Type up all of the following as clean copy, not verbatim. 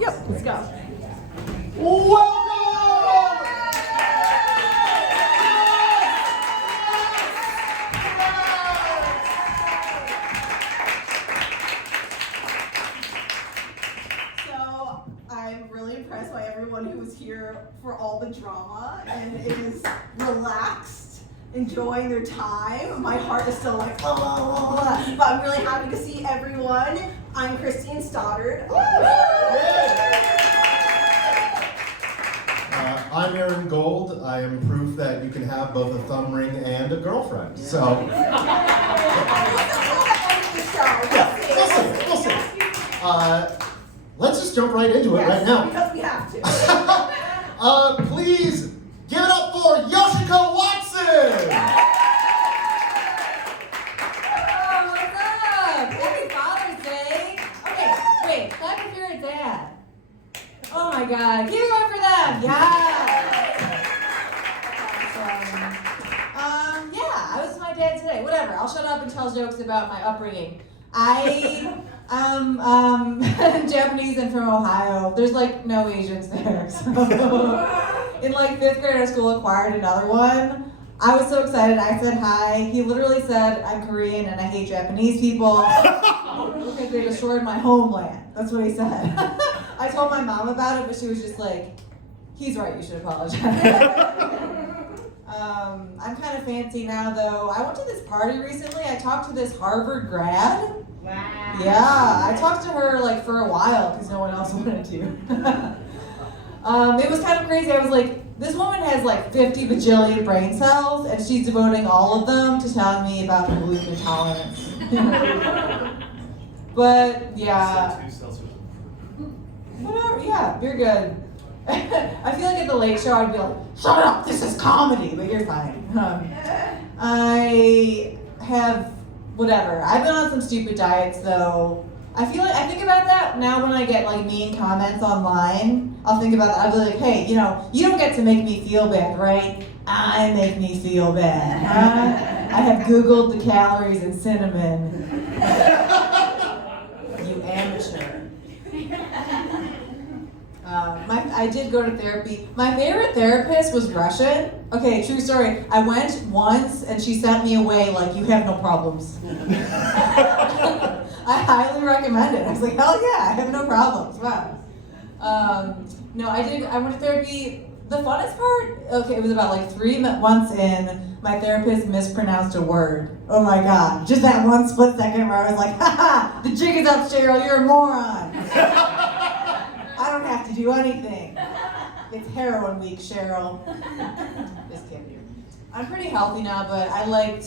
Yep, let's go. Welcome! So I'm really impressed by everyone who was here for all the drama and is relaxed, enjoying their time. My heart is still like, oh, but I'm really happy to see everyone. I'm Christine Stoddard. I'm Aaron Gold. I am proof that you can have both a thumb ring and a girlfriend. So, we'll see. Let's just jump right into it right now. Because we have to. Please give it up for Yoshiko Watson. Oh, what's up? Happy Father's Day. Okay, wait, clap if you're a dad. Oh my God, give it up for them. Yeah. Yeah, I was with my dad today. Whatever, I'll shut up and tell jokes about my upbringing. I Japanese and from Ohio. There's like no Asians there. So in like 5th grade, our school acquired another one. I was so excited. I said hi. He literally said, I'm Korean and I hate Japanese people because they destroyed my homeland. That's what he said. I told my mom about it, but she was just like, he's right, you should apologize. I'm kind of fancy now though. I went to this party recently. I talked to this Harvard grad. Wow. Yeah, I talked to her like for a while because no one else wanted to. It was kind of crazy. I was like, this woman has like 50 bajillion brain cells and she's devoting all of them to telling me about her gluten intolerance. But yeah. Whatever, yeah, you're good. I feel like at the Late Show I'd be like, shut up, this is comedy, but you're fine. I have, whatever. I've been on some stupid diets though. I think about that now when I get like mean comments online. I'll think about that. I'll be like, hey, you don't get to make me feel bad, right? I make me feel bad. Huh? I have Googled the calories in cinnamon. You amateur. I did go to therapy. My favorite therapist was Russian. Okay, true story. I went once and she sent me away like, you have no problems. I highly recommend it. I was like, hell yeah, I have no problems. Wow. No, I went to therapy. The funnest part, okay, it was about like 3 months in, my therapist mispronounced a word. Oh my God, just that one split second where I was like, haha, the jig is up, Cheryl, you're a moron. I don't have to do anything. It's heroin week, Cheryl. Just kidding. I'm pretty healthy now, but I had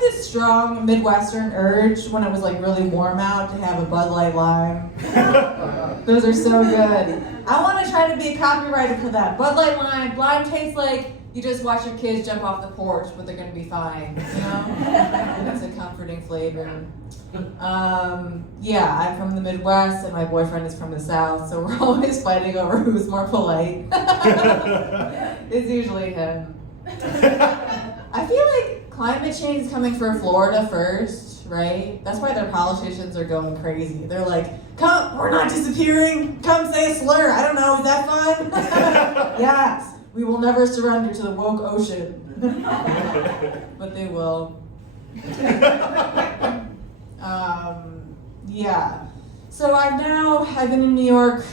this strong Midwestern urge when it was like really warm out to have a Bud Light Lime. Those are so good. I want to try to be a copywriter for that. Bud Light Lime. Lime tastes like you just watch your kids jump off the porch, but they're going to be fine, you know? It's a comforting flavor. Yeah, I'm from the Midwest and my boyfriend is from the South, so we're always fighting over who's more polite. It's usually him. I feel like climate change is coming for Florida first, right? That's why their politicians are going crazy. They're like, come, we're not disappearing. Come say a slur. I don't know, is that fun? Yes, we will never surrender to the woke ocean. But they will. Yeah. So I've been in New York,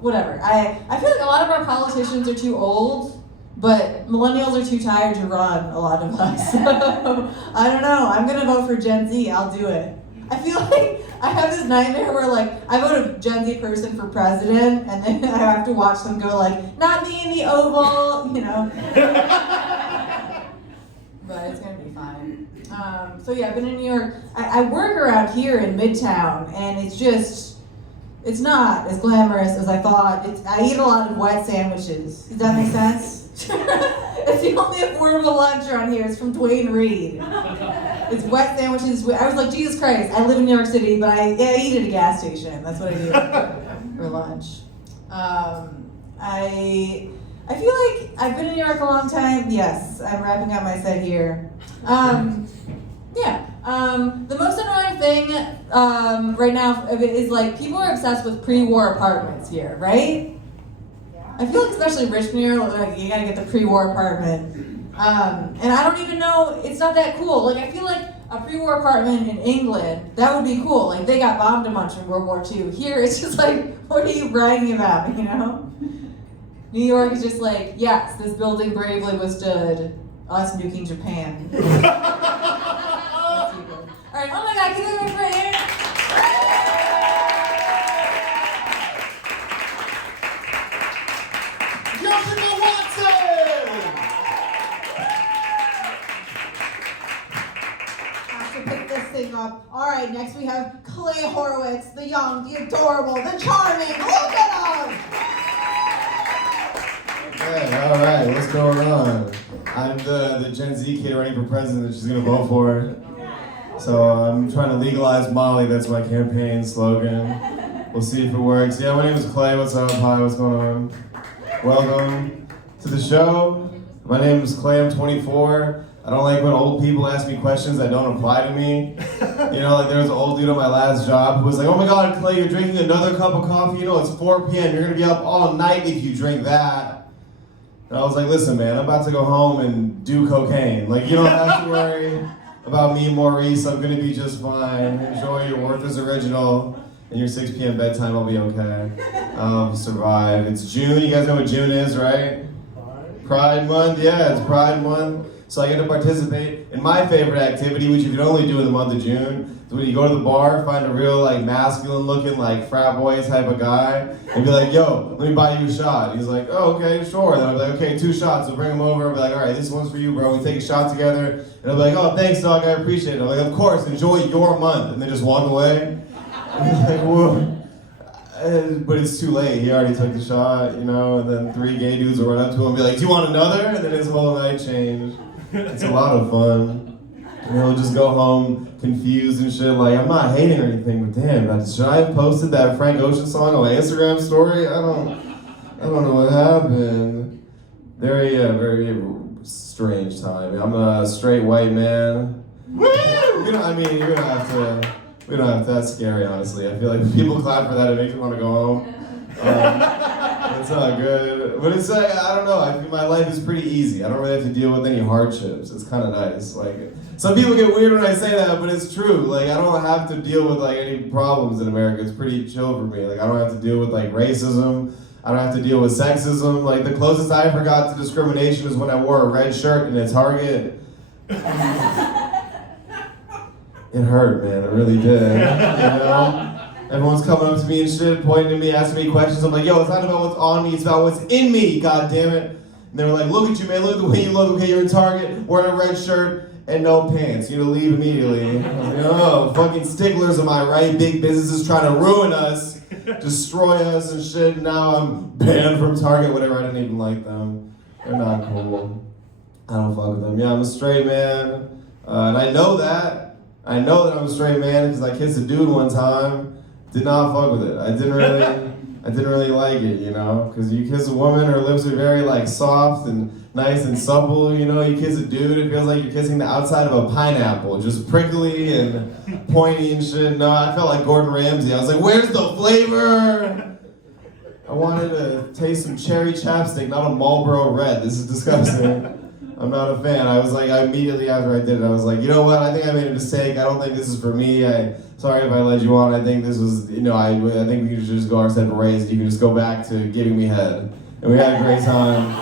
whatever. I feel like a lot of our politicians are too old. But millennials are too tired to run, a lot of us. So, I don't know, I'm gonna vote for Gen Z, I'll do it. I feel like I have this nightmare where like, I vote a Gen Z person for president, and then I have to watch them go like, not me in the Oval, you know. But it's gonna be fine. So yeah, I've been in New York. I work around here in Midtown, and it's not as glamorous as I thought. I eat a lot of wet sandwiches. Does that make sense? It's the only affordable lunch around here. It's from Dwayne Reed. It's wet sandwiches. I was like, Jesus Christ, I live in New York City, but I eat at a gas station. That's what I do for lunch. I feel like I've been in New York a long time. Yes, I'm wrapping up my set here. Yeah, The most annoying thing right now is like people are obsessed with pre-war apartments here, right? I feel like especially rich New York, like you gotta get the pre-war apartment. And I don't even know, it's not that cool. Like I feel like a pre-war apartment in England, that would be cool. Like they got bombed a bunch in World War II. Here it's just like, what are you writing about, you know? New York is just like, yes, this building bravely withstood us nuking Japan. All right, oh my God, give it up for Aaron. Jessica Watson! Have to pick this thing up. All right, next we have Clay Horowitz, the young, the adorable, the charming. Look at him! Okay, all right, what's going on? I'm the Gen Z kid running for president that she's gonna vote for. So I'm trying to legalize Molly, that's my campaign slogan. We'll see if it works. Yeah, my name is Clay, what's up? Hi, what's going on? Welcome to the show. My name is Clay, I'm 24. I don't like when old people ask me questions that don't apply to me. You know, like there was an old dude on my last job who was like, oh my God, Clay, you're drinking another cup of coffee? You know, it's 4 p.m., you're gonna be up all night if you drink that. And I was like, listen man, I'm about to go home and do cocaine. Like, you don't have to worry about me, Maurice, I'm gonna be just fine. Enjoy your Werther's Original and your 6 p.m. bedtime, I'll be okay. Survive. It's June, you guys know what June is, right? Pride Month, yeah, it's Pride Month. So I get to participate in my favorite activity, which you can only do in the month of June. So when you go to the bar, find a real like masculine looking like frat boy type of guy, and be like, yo, let me buy you a shot. And he's like, oh, okay, sure. And then I'll be like, okay, 2 shots. So bring him over and be like, all right, this one's for you, bro. We take a shot together. And I'll be like, oh, thanks, dog, I appreciate it. I'm like, of course, enjoy your month. And then just walk away. And he's like, whoa. But it's too late. He already took the shot, you know, and then 3 gay dudes will run up to him and be like, do you want another? And then his whole night changed. It's a lot of fun. And he'll just go home confused and shit, like, I'm not hating or anything, but damn, should I have posted that Frank Ocean song on my Instagram story? I don't know what happened. Very strange time. I'm a straight white man. Woo! We don't have to, that's scary, honestly. I feel like when people clap for that, it makes me want to go home. It's not good. But it's like, I don't know, I feel my life is pretty easy. I don't really have to deal with any hardships. It's kind of nice. Like, some people get weird when I say that, but it's true. Like, I don't have to deal with like any problems in America. It's pretty chill for me. Like, I don't have to deal with like racism. I don't have to deal with sexism. Like, the closest I ever got to discrimination is when I wore a red shirt in a Target. It hurt, man. It really did. You know? Everyone's coming up to me and shit, pointing at me, asking me questions. I'm like, yo, it's not about what's on me, it's about what's in me, god damn it. And they were like, look at you, man, look at the way you look. Okay, you're in Target, wearing a red shirt and no pants. You know, leave immediately. I was like, oh, fucking sticklers, am I right? Big businesses trying to ruin us, destroy us and shit. Now I'm banned from Target, whatever. I didn't even like them. They're not cool. I don't fuck with them. Yeah, I'm a straight man, and I know that. I know that I'm a straight man because I kissed a dude one time. Did not fuck with it. I didn't really like it, you know, because you kiss a woman, her lips are very like soft and nice and supple, you know. You kiss a dude, it feels like you're kissing the outside of a pineapple, just prickly and pointy and shit. No, I felt like Gordon Ramsay. I was like, where's the flavor? I wanted to taste some cherry chapstick, not a Marlboro Red. This is disgusting. I'm not a fan. I was like, immediately after I did it, I was like, you know what? I think I made a mistake. I don't think this is for me. Sorry if I led you on. I think this was, you know, I think we should just go our separate ways. You can just go back to giving me head. And we had a great time.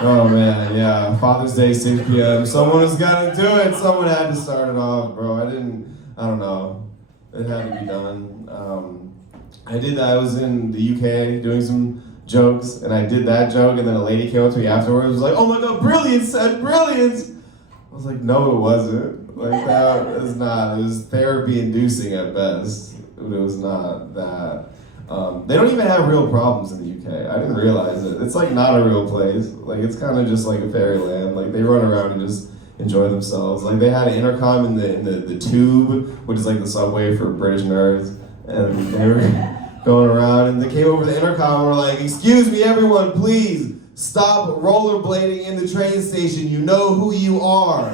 Oh man, yeah. Father's Day, 6 p.m. Someone has got to do it. Someone had to start it off, bro. I don't know. It had to be done. I did that. I was in the UK doing some jokes, and I did that joke, and then a lady came up to me afterwards and was like, oh my god, brilliant, said brilliant. I was like, no, it wasn't. Like, that is not. It was therapy-inducing at best, but it was not that. They don't even have real problems in the UK. I didn't realize it. It's like not a real place. Like, it's kind of just like a fairyland. Like, they run around and just enjoy themselves. Like, they had an intercom in the tube, which is like the subway for British nerds, and they were going around, and they came over the intercom and were like, excuse me, everyone, please stop rollerblading in the train station. You know who you are.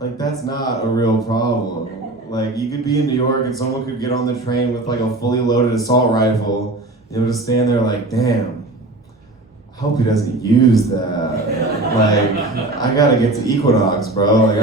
Like, that's not a real problem. Like, you could be in New York and someone could get on the train with like a fully loaded assault rifle, and you'll just stand there like, damn, I hope he doesn't use that. Like, I gotta get to Equinox, bro. Like,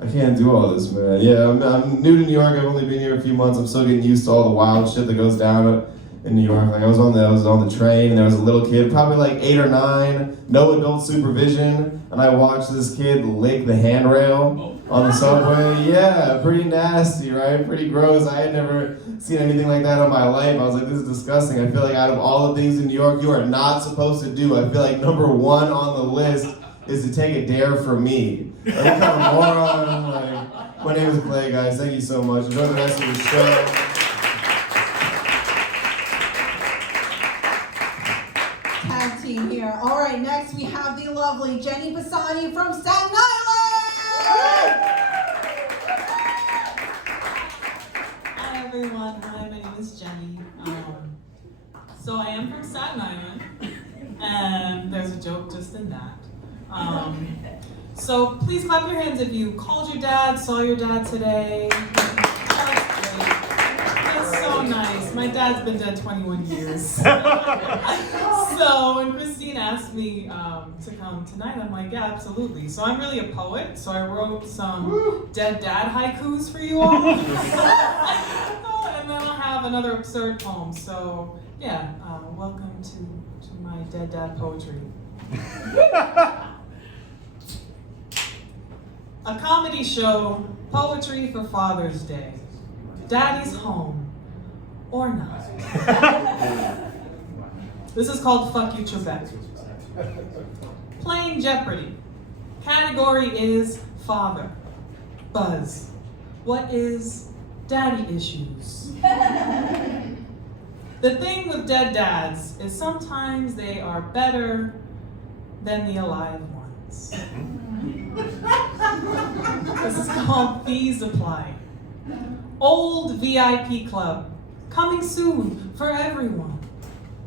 I can't do all this, man. Yeah, I'm new to New York. I've only been here a few months. I'm still getting used to all the wild shit that goes down in New York. Like, I was on the train, and there was a little kid, probably like 8 or 9, no adult supervision, and I watched this kid lick the handrail on the subway. Yeah, pretty nasty, right? Pretty gross. I had never seen anything like that in my life. I was like, this is disgusting. I feel like out of all the things in New York you are not supposed to do, I feel like number 1 on the list is to take a dare from me. Like, what kind of moron? Like, my name is Clay, guys. Thank you so much. Enjoy the rest of the show. Tag team here. All right, next we have the lovely Jenny Pisani from Staten Island. Hi everyone. Hi, my name is Jenny. So I am from Staten Island, and there's a joke just in that. So please clap your hands if you called your dad, saw your dad today. That's great. That's so nice. My dad's been dead 21 years. So when Christine asked me to come tonight, I'm like, yeah, absolutely. So I'm really a poet, so I wrote some dead dad haikus for you all. And then I'll have another absurd poem. So yeah, welcome to my dead dad poetry. A comedy show, poetry for Father's Day. Daddy's home, or not. This is called Fuck You Trebek. Playing Jeopardy. Category is father. Buzz. What is daddy issues? The thing with dead dads is sometimes they are better than the alive ones. This is called Fees Apply. Old VIP Club. Coming soon for everyone.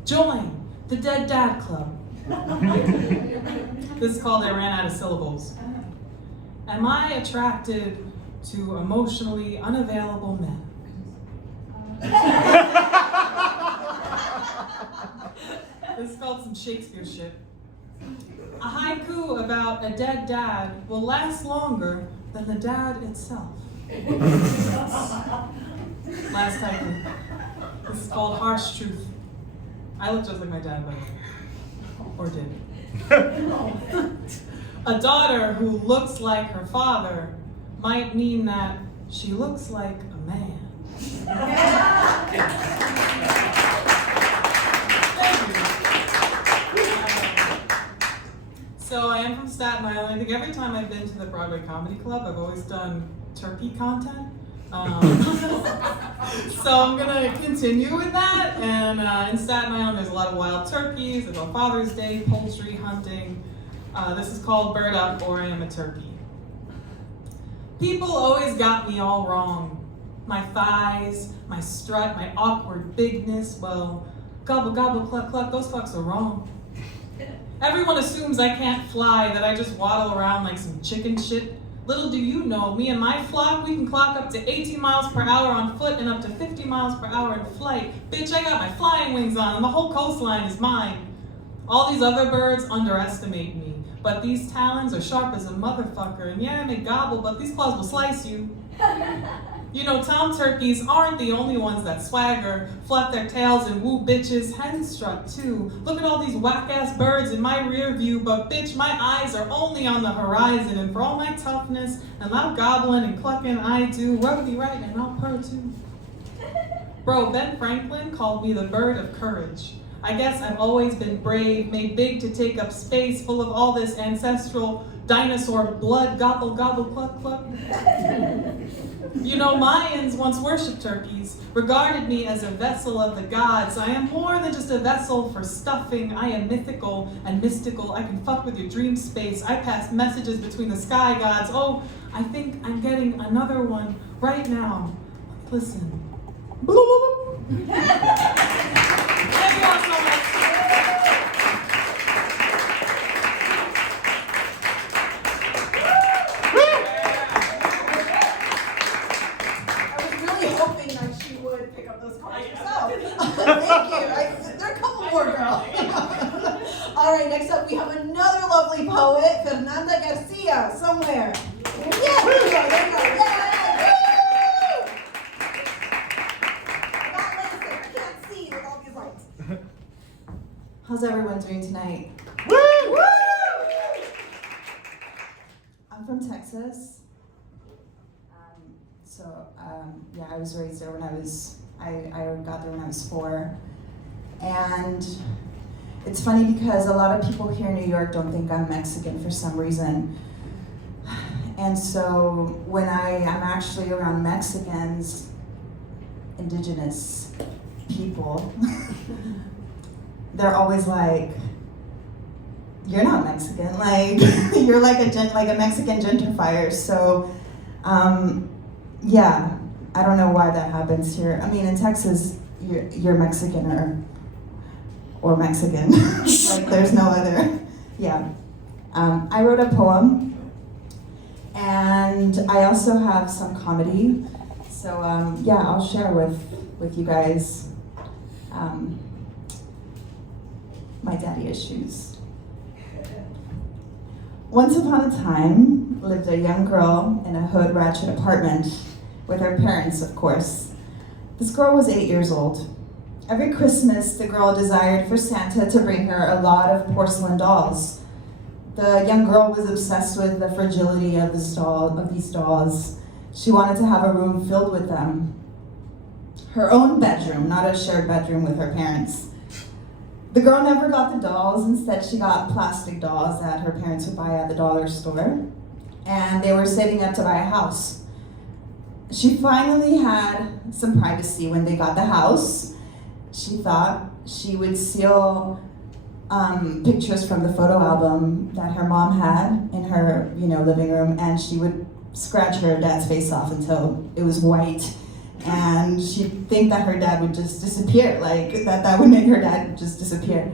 Join the Dead Dad Club. This is called I Ran Out of Syllables. Am I attracted to emotionally unavailable men? This is called some Shakespeare shit. A haiku about a dead dad will last longer than the dad itself. Last haiku. This is called Harsh Truth. I look just like my dad, by the way. Or did. A daughter who looks like her father might mean that she looks like a man. Thank you. So I am from Staten Island. I think every time I've been to the Broadway Comedy Club, I've always done turkey content. So I'm gonna continue with that. And in Staten Island, there's a lot of wild turkeys. There's a Father's Day, poultry, hunting. This is called Bird Up, or I Am a Turkey. People always got me all wrong. My thighs, my strut, my awkward bigness. Well, gobble, gobble, cluck, cluck, those fucks are wrong. Everyone assumes I can't fly, that I just waddle around like some chicken shit. Little do you know, me and my flock, we can clock up to 18 miles per hour on foot and up to 50 miles per hour in flight. Bitch, I got my flying wings on and the whole coastline is mine. All these other birds underestimate me, but these talons are sharp as a motherfucker. And yeah, I may gobble, but these claws will slice you. You know, tom turkeys aren't the only ones that swagger, flap their tails and woo bitches, hen strut too. Look at all these whack-ass birds in my rear view, but bitch, my eyes are only on the horizon, and for all my toughness and loud gobbling and clucking, I do rub me right and I'll purr too. Bro, Ben Franklin called me the bird of courage. I guess I've always been brave, made big to take up space, full of all this ancestral dinosaur blood, gobble, gobble, cluck, cluck. You know, Mayans once worshipped turkeys, regarded me as a vessel of the gods. I am more than just a vessel for stuffing. I am mythical and mystical. I can fuck with your dream space. I pass messages between the sky gods. Oh, I think I'm getting another one right now. Listen. Thank you all so much. studio somewhere. Yeah, there you go. Yeah, woo! Not listen, I can't see with all these lights. How's everyone doing tonight? Woo! Woo! I'm from Texas. Yeah, I was raised there when I got there when I was 4. And it's funny because a lot of people here in New York don't think I'm Mexican for some reason. And so when I am actually around Mexicans, indigenous people, they're always like, you're not Mexican, like you're like a Mexican gentrifier. So yeah, I don't know why that happens here. I mean, in Texas, you're Mexican or Mexican. Like there's no other. Yeah. I wrote a poem, and I also have some comedy. So yeah, I'll share with you guys my daddy issues. Once upon a time, lived a young girl in a hood ratchet apartment with her parents, of course. This girl was 8 years old. Every Christmas, the girl desired for Santa to bring her a lot of porcelain dolls. The young girl was obsessed with the fragility of these dolls. She wanted to have a room filled with them. Her own bedroom, not a shared bedroom with her parents. The girl never got the dolls. Instead, she got plastic dolls that her parents would buy at the dollar store. And they were saving up to buy a house. She finally had some privacy when they got the house. She thought she would steal pictures from the photo album that her mom had in her, living room, and she would scratch her dad's face off until it was white. And she'd think that her dad would just disappear, like that would make her dad just disappear.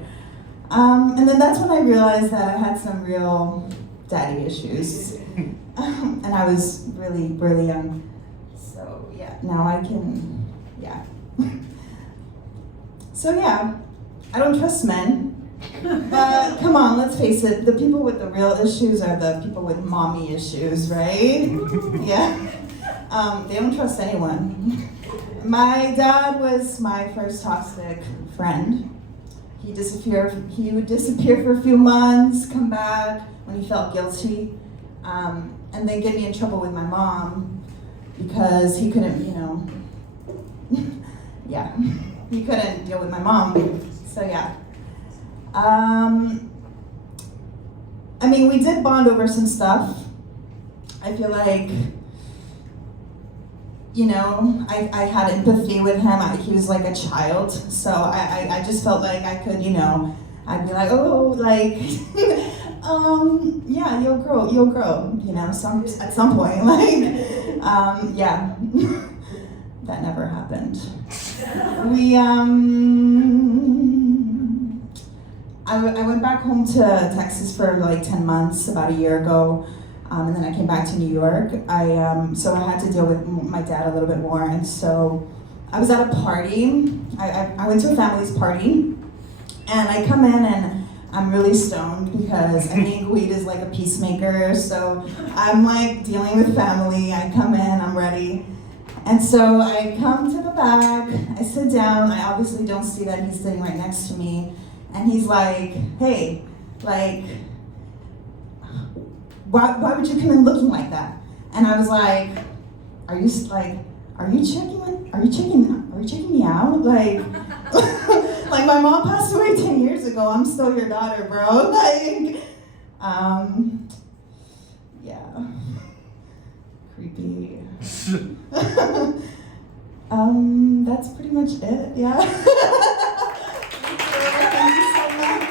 And then that's when I realized that I had some real daddy issues. And I was really, really young. So yeah, now I can, yeah. So yeah, I don't trust men. But come on, let's face it, the people with the real issues are the people with mommy issues, right? Yeah. They don't trust anyone. My dad was my first toxic friend. He would disappear for a few months, come back when he felt guilty, and then get me in trouble with my mom because he couldn't, yeah, he couldn't deal with my mom. So yeah. I mean, we did bond over some stuff. I feel like, I had empathy with him. He was like a child, so I just felt like I could, I'd be like, oh, like, yeah, you'll grow, at some point, like, yeah, that never happened. I went back home to Texas for like 10 months, about a year ago, and then I came back to New York. So I had to deal with my dad a little bit more, and so I was at a party. I went to a family's party, and I come in and I'm really stoned because I think weed is like a peacemaker, so I'm like dealing with family. I come in, I'm ready. And so I come to the back, I sit down, I obviously don't see that he's sitting right next to me, and he's like, hey, like, why would you come in looking like that? And I was like, are you checking me out? Like, like my mom passed away 10 years ago, I'm still your daughter, bro. Like, yeah, creepy. That's pretty much it, yeah. Thank you so much.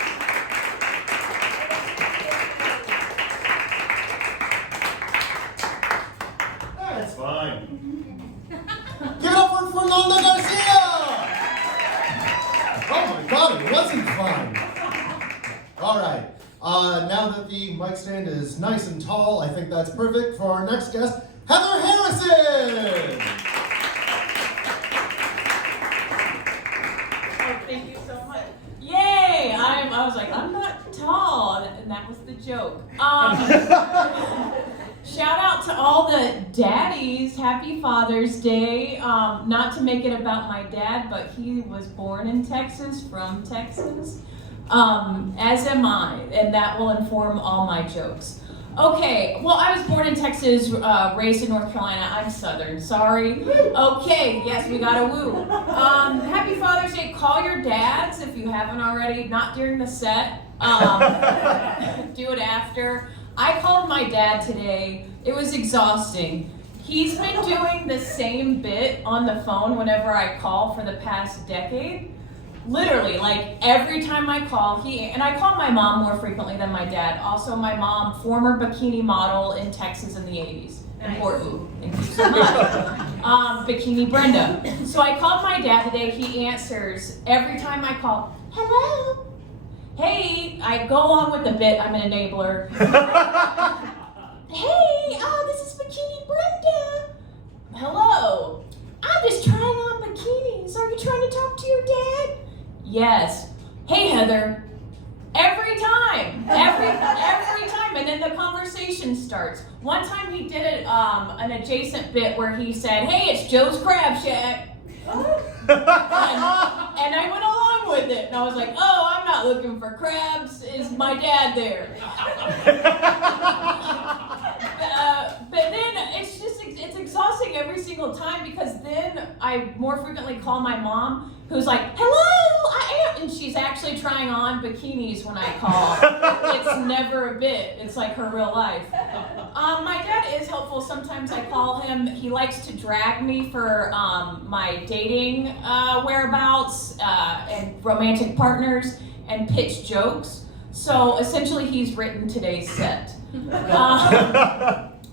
That's fine. Give it up for Fernando Garcia! Oh my God, it wasn't fun. All right, now that the mic stand is nice and tall, I think that's perfect for our next guest, Heather Harrison! Oh, thank you so much. Yay! I was like, I'm not tall. And that was the joke. Shout out to all the daddies. Happy Father's Day. Not to make it about my dad, but he was born in Texas, from Texas. As am I, and that will inform all my jokes. Okay, well, I was born in Texas, raised in North Carolina. I'm Southern, sorry. Okay, yes, we got a woo. Happy Father's Day. Call your dads if you haven't already, not during the set. Do it after. I called my dad today. It was exhausting. He's been doing the same bit on the phone whenever I call for the past decade. Literally, like every time I call, and I call my mom more frequently than my dad. Also, my mom, former bikini model in Texas in the 80s. Nice. Important. Thank you so much. Bikini Brenda. So I called my dad today. He answers every time I call, hello. Hey, I go along with the bit. I'm an enabler. Hey, this is Bikini Brenda. Hello. I'm just trying on bikinis. Are you trying to talk to your dad? Yes. Hey, Heather. Every time, and then the conversation starts. One time he did an adjacent bit where he said, "Hey, it's Joe's Crab Shack," and I went along with it, and I was like, "Oh, I'm not looking for crabs. Is my dad there?" But then it's exhausting every single time, because then I more frequently call my mom, who's like, hello, I am, and she's actually trying on bikinis when I call. It's never a bit. It's like her real life. My dad is helpful. Sometimes I call him. He likes to drag me for my dating whereabouts and romantic partners and pitch jokes. So essentially he's written today's set.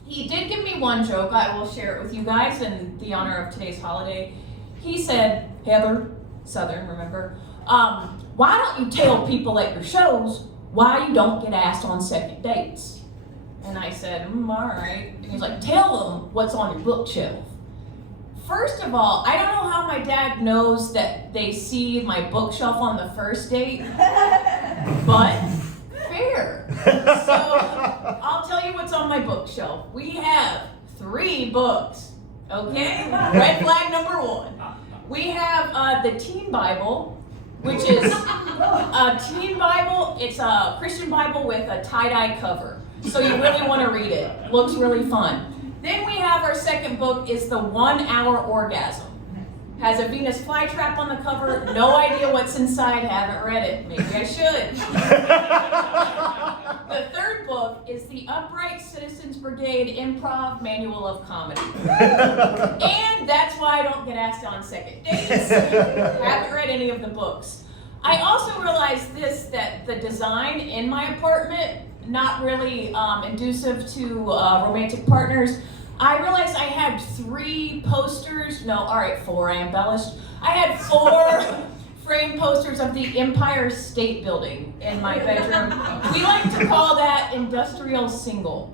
He did give me one joke. I will share it with you guys in the honor of today's holiday. He said, Heather, Southern, remember, why don't you tell people at your shows why you don't get asked on second dates? And I said, all right. And he's like, tell them what's on your bookshelf. First of all, I don't know how my dad knows that they see my bookshelf on the first date, but fair. So I'll tell you what's on my bookshelf. We have 3 books, okay? Red flag number 1. We have the Teen Bible, which is a teen Bible. It's a Christian Bible with a tie-dye cover. So you really want to read it. Looks really fun. Then we have our second book, is the 1 Hour Orgasm. Has a Venus flytrap on the cover. No idea what's inside. Haven't read it. Maybe I should. The third book is the Upright Citizens Brigade Improv Manual of Comedy. And that's why I don't get asked on second dates. Haven't read any of the books. I also realized that the design in my apartment, not really inducive to romantic partners. I realized I had 3 posters, no, all right, 4, I embellished. I had 4 framed posters of the Empire State Building in my bedroom. We like to call that industrial single.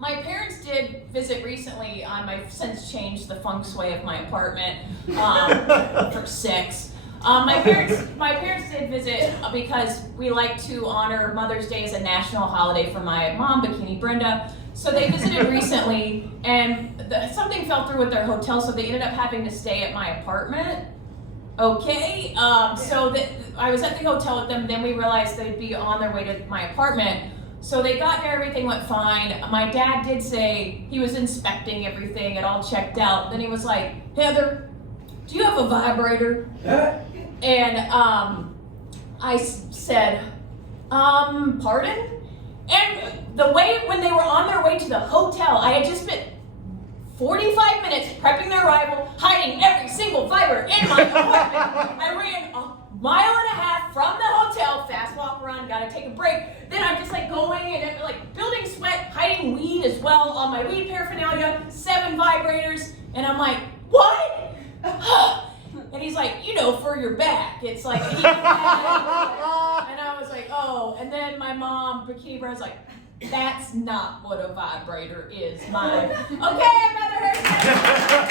My parents did visit recently. I've since changed the feng shui of my apartment for sex. My parents did visit because we like to honor Mother's Day as a national holiday for my mom, Bikini Brenda. So they visited recently, and something fell through with their hotel, so they ended up having to stay at my apartment. Okay, so I was at the hotel with them, then we realized they'd be on their way to my apartment. So they got there, everything went fine. My dad did say he was inspecting everything, it all checked out. Then he was like, Heather, do you have a vibrator? And I said, pardon? And the way, when they were on their way to the hotel, I had just spent 45 minutes prepping their arrival, hiding every single fiber in my apartment. I ran a mile and a half from the hotel, fast walk around, gotta take a break. Then I'm just like going and like building sweat, hiding weed as well on my weed paraphernalia, 7 vibrators, and I'm like, what? And he's like, you know, for your back. It's like, and I was like, oh. And then my mom, Bikini Brad's like, that's not what a vibrator is, mine. Okay, another haircut.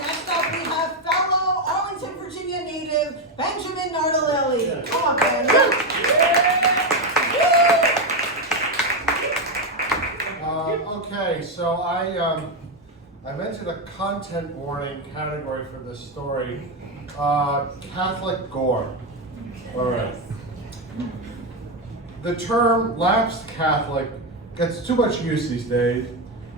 Next up we have Okay, so I mentioned a content warning category for this story. Catholic gore. All right. The term lapsed Catholic gets too much use these days.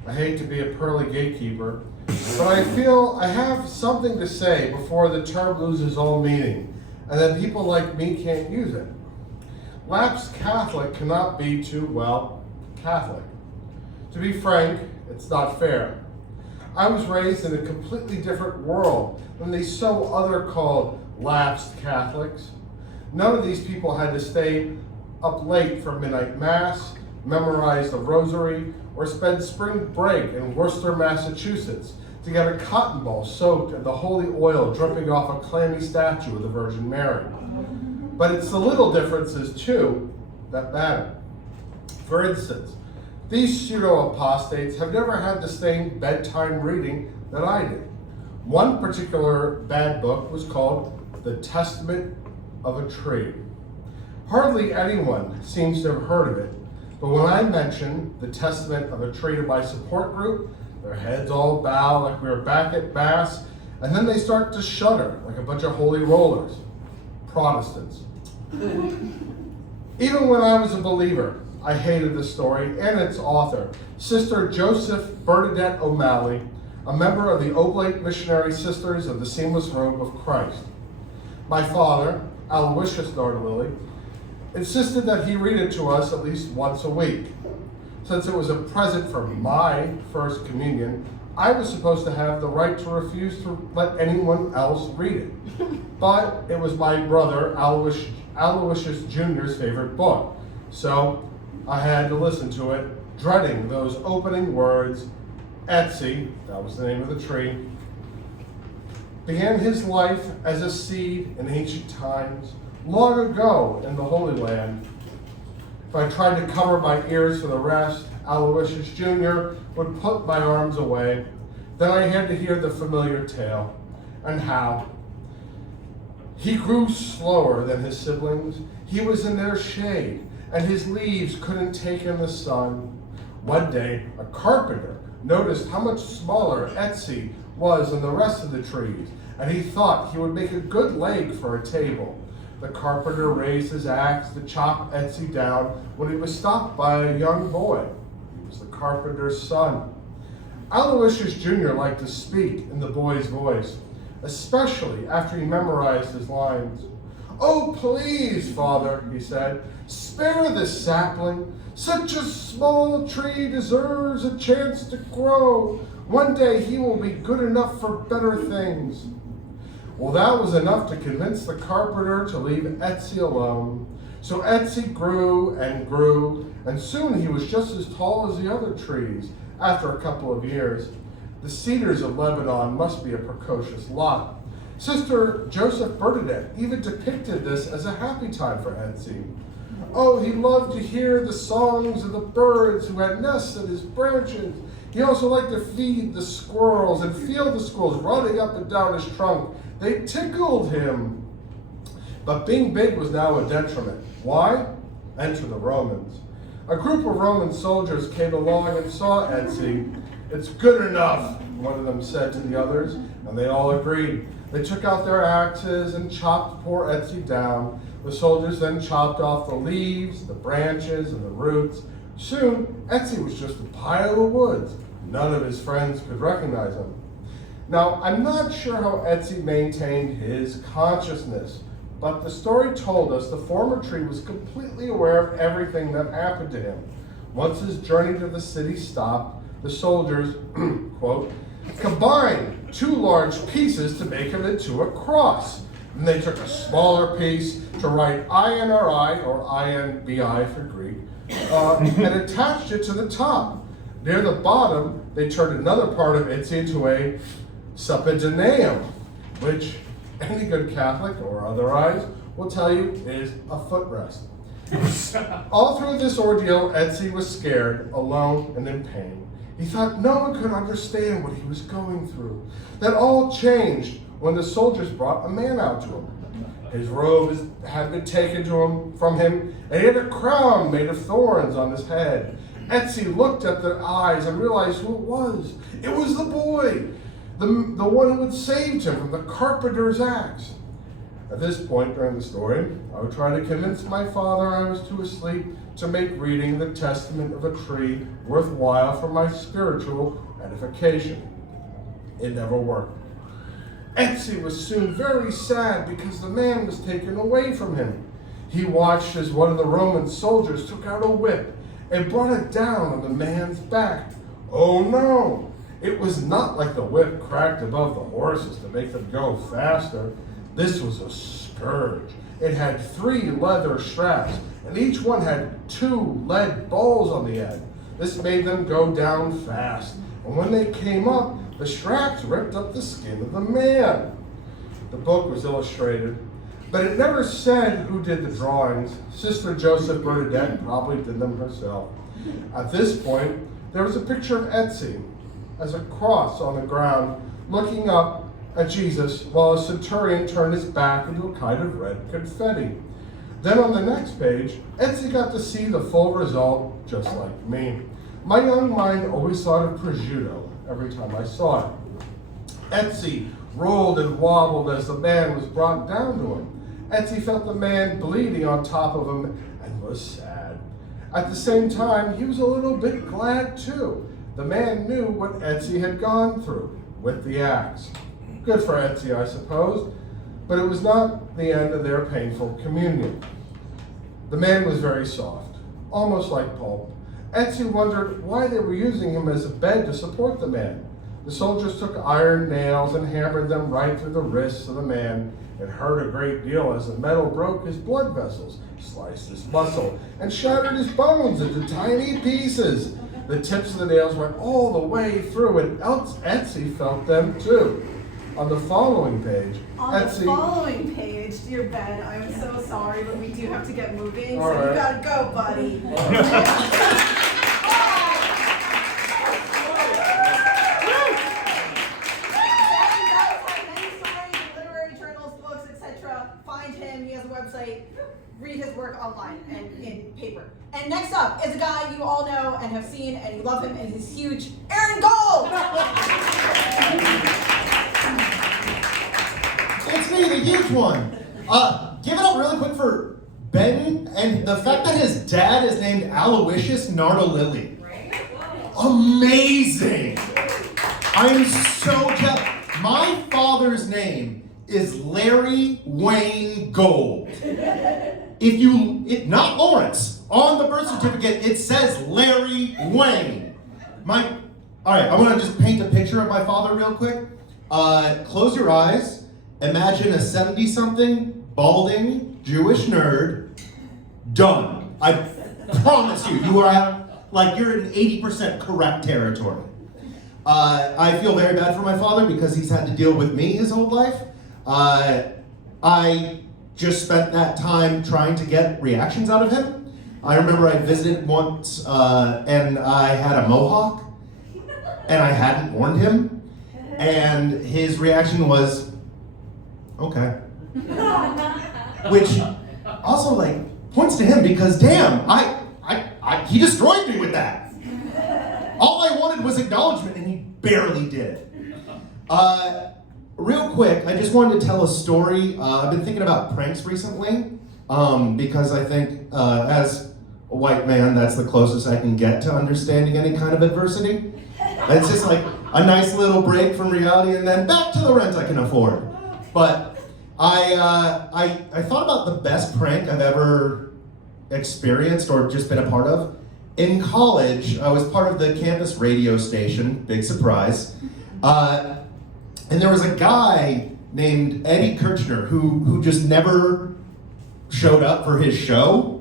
I hate to be a pearly gatekeeper, but I feel I have something to say before the term loses all meaning, and that people like me can't use it. Lapsed Catholic cannot be too, well, Catholic. To be frank, it's not fair. I was raised in a completely different world than these so other called lapsed Catholics. None of these people had to stay up late for midnight mass, memorize the rosary, or spend spring break in Worcester, Massachusetts to get a cotton ball soaked in the holy oil dripping off a clammy statue of the Virgin Mary. But it's the little differences, too, that matter. For instance, these pseudo-apostates have never had the same bedtime reading that I did. One particular bad book was called The Testament of a Tree. Hardly anyone seems to have heard of it, but when I mention The Testament of a Tree to my support group, their heads all bow like we were back at Mass, and then they start to shudder like a bunch of holy rollers. Protestants. Even when I was a believer, I hated the story and its author, Sister Joseph Bernadette O'Malley, a member of the Oblate Missionary Sisters of the Seamless Robe of Christ. My father, Aloysius Nardalili, insisted that he read it to us at least once a week. Since it was a present for my first communion, I was supposed to have the right to refuse to let anyone else read it. But it was my brother, Aloysius Jr.'s favorite book. So I had to listen to it, dreading those opening words. Etsy, that was the name of the tree, began his life as a seed in ancient times, long ago in the Holy Land. If I tried to cover my ears for the rest, Aloysius Jr. would put my arms away. Then I had to hear the familiar tale, and how. He grew slower than his siblings. He was in their shade, and his leaves couldn't take in the sun. One day, a carpenter noticed how much smaller Etsy was than the rest of the trees, and he thought he would make a good leg for a table. The carpenter raised his axe to chop Etsy down when he was stopped by a young boy. He was the carpenter's son. Aloysius Jr. liked to speak in the boy's voice, especially after he memorized his lines. "Oh, please, Father," he said, "spare this sapling. Such a small tree deserves a chance to grow. One day he will be good enough for better things." Well, that was enough to convince the carpenter to leave Etsy alone. So Etsy grew, and soon he was just as tall as the other trees. After a couple of years, the cedars of Lebanon must be a precocious lot. Sister Joseph Bernadette even depicted this as a happy time for Etsy. Oh, he loved to hear the songs of the birds who had nests in his branches. He also liked to feed the squirrels and feel the squirrels running up and down his trunk. They tickled him. But being big was now a detriment. Why? Enter the Romans. A group of Roman soldiers came along and saw Etsy. "It's good enough," one of them said to the others, and they all agreed. They took out their axes and chopped poor Etsy down. The soldiers then chopped off the leaves, the branches, and the roots. Soon, Etsy was just a pile of wood. None of his friends could recognize him. Now, I'm not sure how Etsy maintained his consciousness, but the story told us the former tree was completely aware of everything that happened to him. Once his journey to the city stopped, the soldiers, quote, combined two large pieces to make him into a cross. And they took a smaller piece to write INRI, or INBI for Greek, and attached it to the top. Near the bottom, they turned another part of Etsy into a Suppidineum, which any good Catholic or otherwise will tell you is a footrest. All through this ordeal, Etsy was scared, alone, and in pain. He thought no one could understand what he was going through. That all changed when the soldiers brought a man out to him. His robe had been taken from him, and he had a crown made of thorns on his head. Etsy looked at the eyes and realized who it was. It was the boy, the one who had saved him from the carpenter's axe. At this point during the story, I would try to convince my father I was too asleep to make reading the testament of a tree worthwhile for my spiritual edification. It never worked. Etsy was soon very sad because the man was taken away from him. He watched as one of the Roman soldiers took out a whip and brought it down on the man's back. Oh no! It was not like the whip cracked above the horses to make them go faster. This was a scourge. It had 3 leather straps, and each one had 2 lead balls on the end. This made them go down fast, and when they came up, the straps ripped up the skin of the man. The book was illustrated, but it never said who did the drawings. Sister Joseph Bernadette probably did them herself. At this point, there was a picture of Etsy as a cross on the ground, looking up at Jesus while a centurion turned his back into a kind of red confetti. Then on the next page, Etsy got to see the full result, just like me. My young mind always thought of prosciutto every time I saw it. Etsy rolled and wobbled as the man was brought down to him. Etsy felt the man bleeding on top of him and was sad. At the same time, he was a little bit glad too. The man knew what Etsy had gone through with the axe. Good for Etsy, I suppose, but it was not the end of their painful communion. The man was very soft, almost like pulp. Etsy wondered why they were using him as a bed to support the man. The soldiers took iron nails and hammered them right through the wrists of the man. It hurt a great deal as the metal broke his blood vessels, sliced his muscle, and shattered his bones into tiny pieces. The tips of the nails went all the way through, and Etsy felt them too. On the following page, dear Ben, I'm so sorry, but we do have to get moving, All so right. you gotta go, buddy. Literary journals, books, etc. Find him. He has a website. Read his work online and in paper. And next up is a guy you all know and have seen, and you love him, and he's huge, Aaron Gold. It's me, the huge one. Give it up really quick for Ben and the fact that his dad is named Aloysius Nardolilli. Amazing! I'm so my father's name is Larry Wayne Gold. Not Lawrence. On the birth certificate, it says Larry Wayne. All right, I want to just paint a picture of my father real quick. Close your eyes. Imagine a 70-something, balding, Jewish nerd. Done. I promise you, you're in 80% correct territory. I feel very bad for my father because he's had to deal with me his whole life. I just spent that time trying to get reactions out of him. I remember I visited once and I had a mohawk and I hadn't warned him. And his reaction was, okay. Which also points to him because damn, he destroyed me with that. All I wanted was acknowledgement and he barely did it. Real quick, I just wanted to tell a story. I've been thinking about pranks recently because I think as a white man, that's the closest I can get to understanding any kind of adversity. It's just like a nice little break from reality and then back to the rent I can afford. But I thought about the best prank I've ever experienced or just been a part of. In college, I was part of the campus radio station, big surprise. And there was a guy named Eddie Kirchner who just never showed up for his show.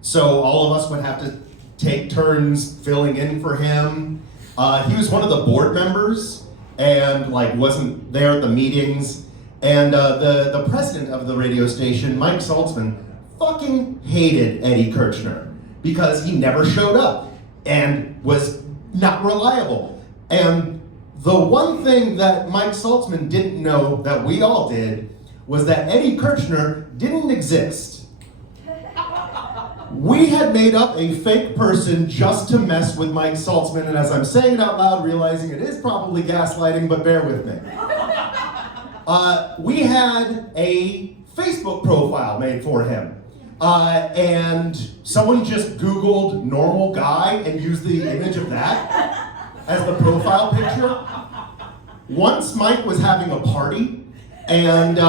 So all of us would have to take turns filling in for him. He was one of the board members and wasn't there at the meetings. And the president of the radio station, Mike Saltzman, fucking hated Eddie Kirchner because he never showed up and was not reliable. And the one thing that Mike Saltzman didn't know that we all did was that Eddie Kirchner didn't exist. We had made up a fake person just to mess with Mike Saltzman, and as I'm saying it out loud, realizing it is probably gaslighting, but bear with me. We had a Facebook profile made for him. And someone just Googled normal guy and used the image of that as the profile picture. Once Mike was having a party, and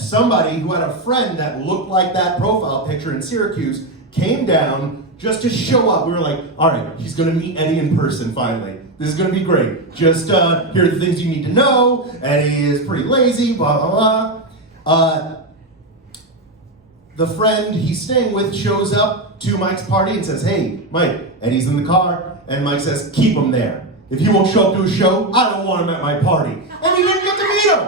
somebody who had a friend that looked like that profile picture in Syracuse came down just to show up. We were like, all right, he's gonna meet Eddie in person finally. This is gonna be great. Just here are the things you need to know. Eddie is pretty lazy, blah, blah, blah. The friend he's staying with shows up to Mike's party and says, hey, Mike, Eddie's in the car. And Mike says, keep him there. If he won't show up to a show, I don't want him at my party. And he didn't get to meet him.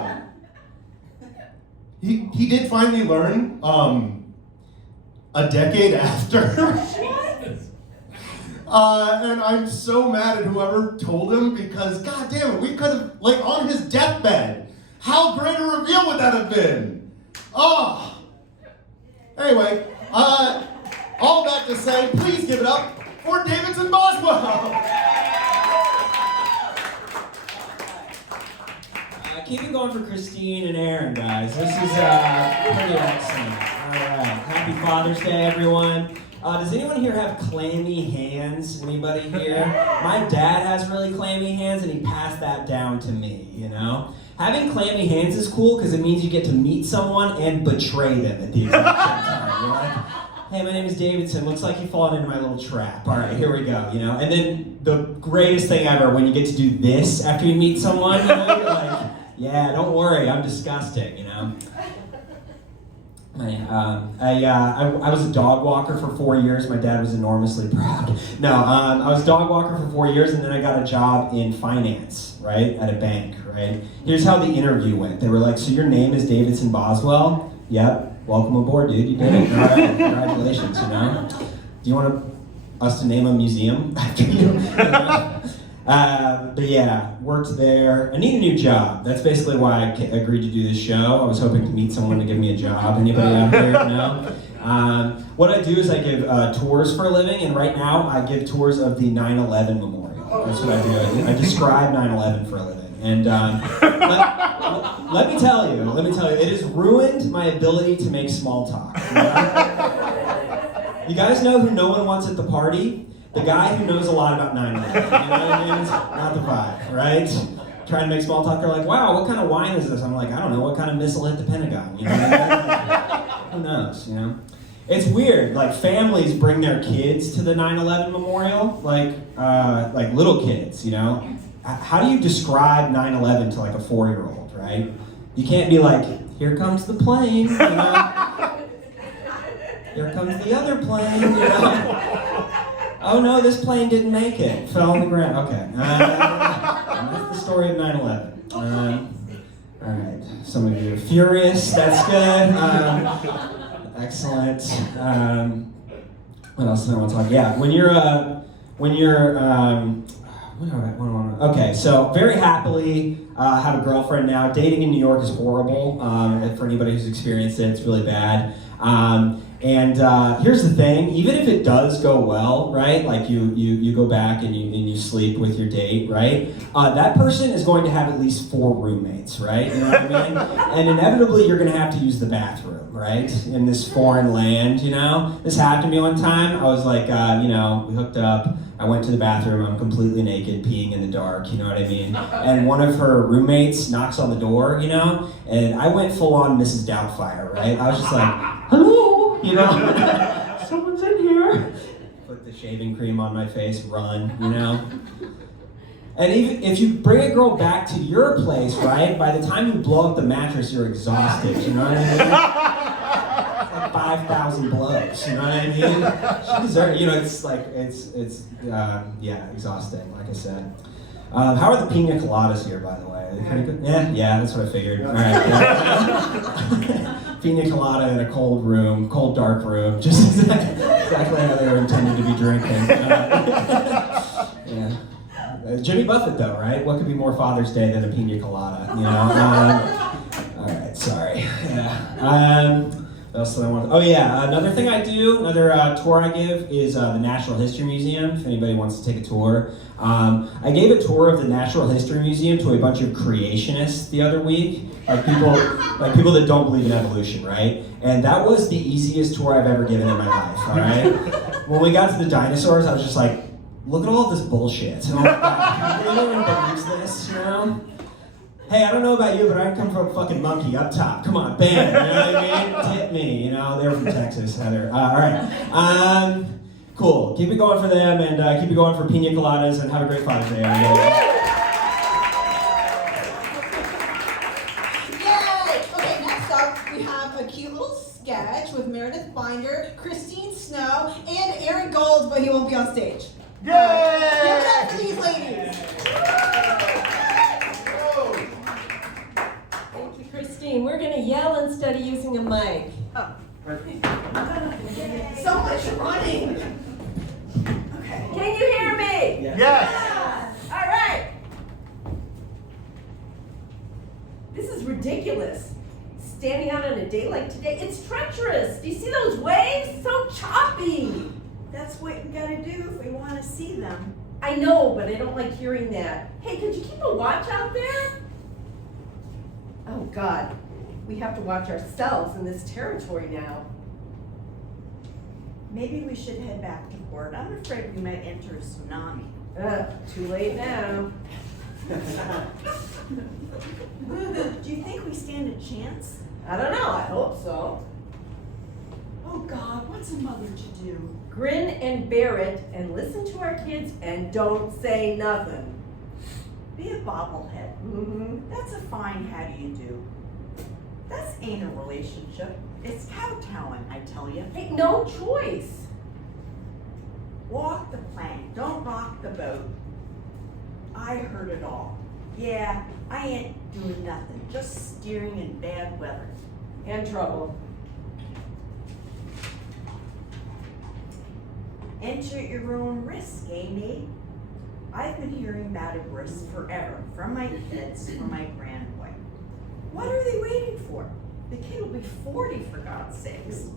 He did finally learn a decade after. And I'm so mad at whoever told him because, god damn it, we could have, like, on his deathbed. How great a reveal would that have been? Oh. Anyway, all that to say, please give it up for Davidson Boswell. Keep it going for Christine and Aaron, guys. This is pretty excellent. All right, happy Father's Day, everyone. Does anyone here have clammy hands? Anybody here? My dad has really clammy hands, and he passed that down to me, you know? Having clammy hands is cool because it means you get to meet someone and betray them at the exact same time. You're like, hey, my name is Davidson. Looks like you've fallen into my little trap. All right, here we go, you know? And then the greatest thing ever, when you get to do this after you meet someone, you know? You're like, yeah, don't worry, I'm disgusting, you know? I was a dog walker for 4 years. My dad was enormously proud. No, I was a dog walker for 4 years, and then I got a job in finance, right, at a bank, right? Here's how the interview went. They were like, so your name is Davidson Boswell? Yep, welcome aboard, dude, you did it. All right, congratulations, you know? Do you want us to name a museum after you? But yeah, worked there. I need a new job. That's basically why I agreed to do this show. I was hoping to meet someone to give me a job. Anybody out there know? What I do is I give tours for a living, and right now I give tours of the 9/11 Memorial. That's what I do. I describe 9/11 for a living. And let me tell you, it has ruined my ability to make small talk. You know? You guys know who no one wants at the party? The guy who knows a lot about 9/11, you know what I mean? It's not the vibe, right? Trying to make small talk, they're like, wow, what kind of wine is this? I'm like, I don't know, what kind of missile hit the Pentagon? You know what I mean? Who knows, you know? It's weird, like families bring their kids to the 9/11 memorial, like little kids, you know? How do you describe 9/11 to like a 4-year-old, right? You can't be like, here comes the plane, you know? Here comes the other plane, you know? Oh no, this plane didn't make it. It fell on the ground. Okay. And that's the story of 9/11. All right. Some of you are furious. That's good. Excellent. What else do I want to talk? Yeah, okay, so very happily have a girlfriend now. Dating in New York is horrible. For anybody who's experienced it, it's really bad. And here's the thing, even if it does go well, right, like you go back and you sleep with your date, right, that person is going to have at least 4 roommates, right, you know what I mean? And inevitably you're going to have to use the bathroom, right, in this foreign land, you know? This happened to me one time. I was like, you know, we hooked up. I went to the bathroom, I'm completely naked, peeing in the dark, you know what I mean? And one of her roommates knocks on the door, you know? And I went full on Mrs. Doubtfire, right? I was just like, hello, you know? Someone's in here. Put the shaving cream on my face, run, you know? And even if you bring a girl back to your place, right? By the time you blow up the mattress, you're exhausted, you know what I mean? 5,000 blows, you know what I mean? She deserves, you know, it's exhausting, like I said. How are the pina coladas here, by the way? Are they pretty good? Yeah, that's what I figured. All right. Pina colada in a cold room, cold, dark room, just exactly how they were intended to be drinking. Yeah. Jimmy Buffett, though, right? What could be more Father's Day than a pina colada, you know? All right, sorry. Yeah. else did I want? Oh yeah, another thing I do, another tour I give is the Natural History Museum. If anybody wants to take a tour, I gave a tour of the Natural History Museum to a bunch of creationists the other week, like people that don't believe in evolution, right? And that was the easiest tour I've ever given in my life. All right. When we got to the dinosaurs, I was just like, look at all this bullshit. And I'm like, anyone believes this, you know? Hey, I don't know about you, but I come from a fucking monkey up top. Come on, bam, you know what I mean? Hit me, you know? They're from Texas, Heather. All right. Cool. Keep it going for them, and keep it going for pina coladas, and have a great Father's Day, everybody. Yay! Okay, next up, we have a cute little sketch with Meredith Binder, Christine Snow, and Aaron Gold, but he won't be on stage. Yay! Give it up for these ladies. Thank you, Christine. We're going to yell instead of using a mic. So much running. Okay. Can you hear me? Yes! All right. This is ridiculous. Standing out on a day like today, it's treacherous. Do you see those waves? So choppy. That's what you gotta do if we want to see them. I know, but I don't like hearing that. Hey, could you keep a watch out there? Oh, God. We have to watch ourselves in this territory now. Maybe we should head back to port. I'm afraid we might enter a tsunami. Too late now. Do you think we stand a chance? I don't know. I hope so. Oh God, what's a mother to do? Grin and bear it and listen to our kids and don't say nothing. Be a bobblehead. Mm-hmm. That's a fine how do you do. That ain't a relationship. It's kowtowing, I tell you. Hey, no choice. Walk the plank, don't rock the boat. I heard it all. Yeah, I ain't doing nothing, just steering in bad weather. And trouble. Enter at your own risk, eh, mate? I've been hearing about a risk forever, from my kids, from my grandboy. What are they waiting for? The kid will be 40, for God's sakes.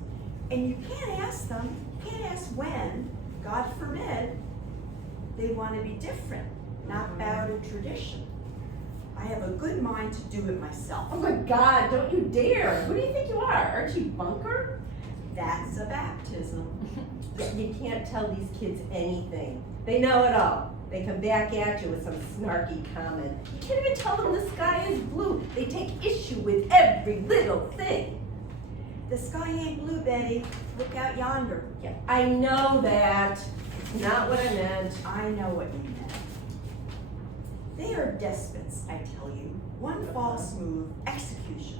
And you can't ask them, can't ask when, God forbid, they want to be different, not bow to tradition. I have a good mind to do it myself. Oh my God, don't you dare. Who do you think you are? Archie Bunker? That's a baptism. You can't tell these kids anything. They know it all. They come back at you with some snarky comment. You can't even tell them the sky is blue. They take issue with every little thing. The sky ain't blue, Betty. Look out yonder. Yeah, I know that. It's not what I meant. I know what you meant. They are despots, I tell you. One false move, execution.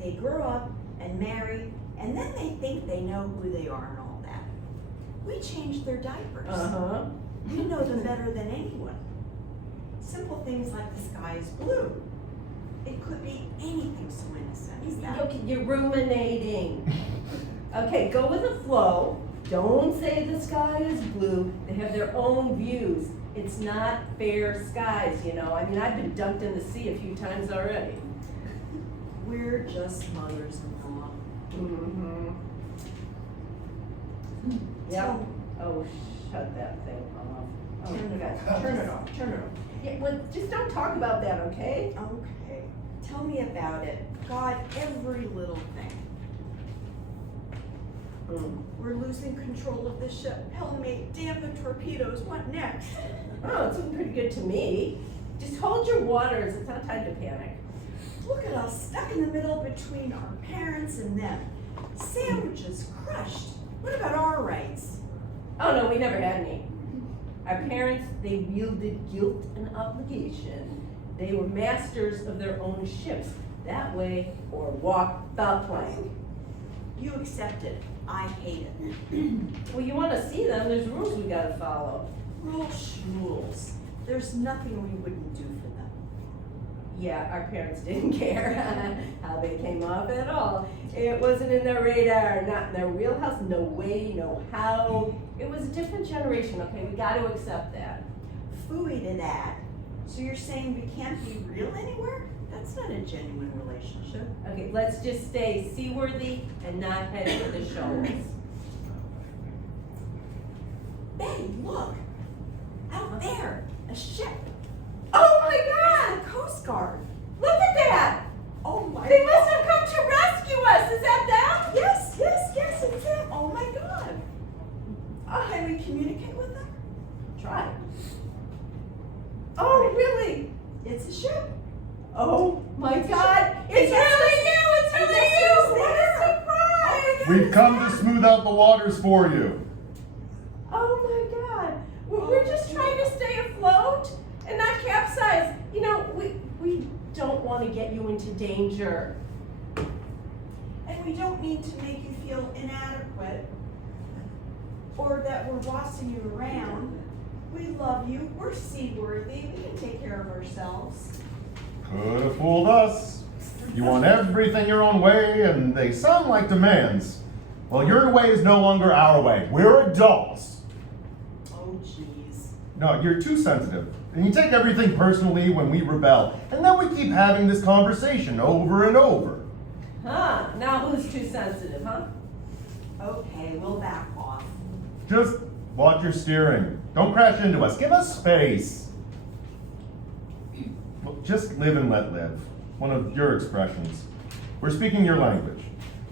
They grow up and marry, and then they think they know who they are and all that. We change their diapers. Uh-huh. You know them better than anyone. Simple things like the sky is blue. It could be anything so innocent as that. Okay, you're ruminating. Okay, go with the flow. Don't say the sky is blue. They have their own views. It's not fair skies, you know. I mean, I've been dunked in the sea a few times already. We're just mothers-in-law. Mm-hmm. Yep. Oh, shut that thing off. Oh, Turn it God. off. Turn it off. Turn it off. Yeah, well, just don't talk about that, okay? Okay. Tell me about it. God, every little thing. We're losing control of the ship. Helmate, damn the torpedoes. What next? Oh, it's looking pretty good to me. Just hold your waters. It's not time to panic. Look at us stuck in the middle between our parents and them. Sandwiches crushed. What about our rights? Oh, no, we never had any. Our parents, they wielded guilt and obligation. They were masters of their own ships. That way, or walk the plank. You accept it. I hate it. Well, you want to see them, there's rules we gotta follow. Rules. There's nothing we wouldn't do for them. Yeah, our parents didn't care how they came off at all. It wasn't in their radar, not in their wheelhouse, no way, no how. It was a different generation, okay? We got to accept that. Phooey to that. So you're saying we can't be real anywhere? That's not a genuine relationship. Okay, let's just stay seaworthy and not head for the shoals. Betty, look! Out there, a ship. Oh my God! The Coast Guard. Look at that! Oh my They God. must have come to rescue us. Is that them? Yes, it's them. Oh my God. Can we communicate with them? Try. Oh, really? It's a ship. Oh my God! It's really you! It's really you! What a surprise! We've come to smooth out the waters for you. Oh my God! We're just trying to stay afloat and not capsize. You know, we don't want to get you into danger. And we don't mean to make you feel inadequate or that we're bossing you around. We love you. We're seaworthy. We can take care of ourselves. Could have fooled us. You want everything your own way, and they sound like demands. Well, your way is no longer our way. We're adults. Oh, jeez. No, you're too sensitive. And you take everything personally when we rebel. And then we keep having this conversation over and over. Huh? Now who's too sensitive, huh? Okay, we'll back off. Just watch your steering. Don't crash into us. Give us space. Well, just live and let live. One of your expressions. We're speaking your language,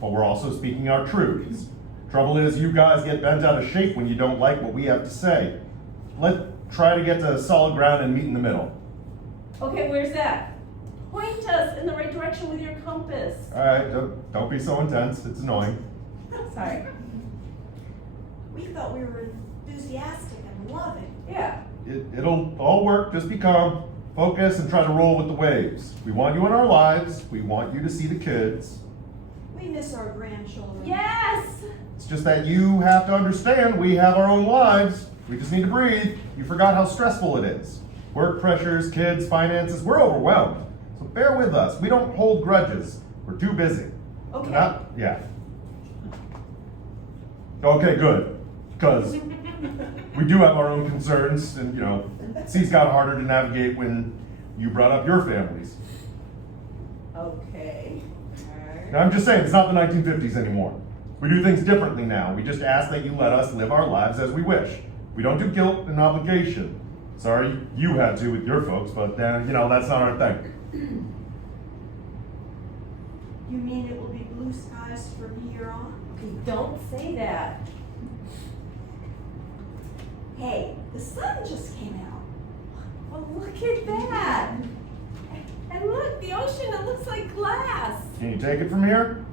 but we're also speaking our truths. Trouble is, you guys get bent out of shape when you don't like what we have to say. Let's try to get to solid ground and meet in the middle. Okay, where's that? Point us in the right direction with your compass. All right, don't be so intense. It's annoying. Sorry. We thought we were enthusiastic and loving. Yeah. It'll all work. Just be calm. Focus and try to roll with the waves. We want you in our lives. We want you to see the kids. We miss our grandchildren. Yes! It's just that you have to understand we have our own lives. We just need to breathe. You forgot how stressful it is. Work pressures, kids, finances, we're overwhelmed. So bear with us. We don't hold grudges. We're too busy. Okay. Yeah. Okay, good. Because we do have our own concerns, and seas got harder to navigate when you brought up your families. Okay. Now, I'm just saying, it's not the 1950s anymore. We do things differently now. We just ask that you let us live our lives as we wish. We don't do guilt and obligation. Sorry you had to with your folks, but that's not our thing. You mean it will be blue skies from here on? Okay, don't say that. Hey, the sun just came out. Well, look at that. And look, the ocean, it looks like glass. Can you take it from here?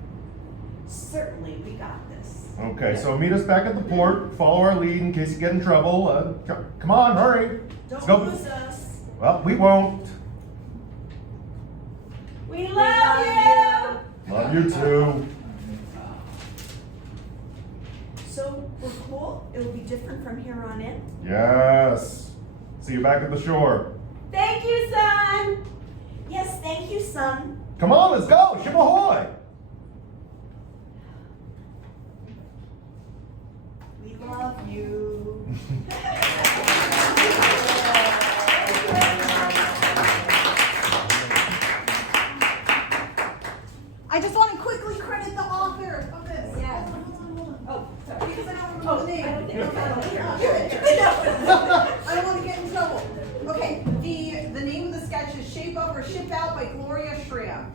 Certainly, we got this. Okay, so meet us back at the port. Follow our lead in case you get in trouble. Come on, hurry. Don't Let's go. lose us. Well, we won't. We love you. Love you too. So, we're cool? It'll be different from here on in? Yes. See you back at the shore. Thank you, son. Yes, thank you, son. Come on, let's go. Ship ahoy. We love you. I just want to quickly credit the author of this. Yeah. Hold on. Oh, sorry. Because I don't remember the name. I don't think it's on here. I don't want to get in trouble. Okay, the name of the sketch is Shape Up or Ship Out by Gloria Schramm.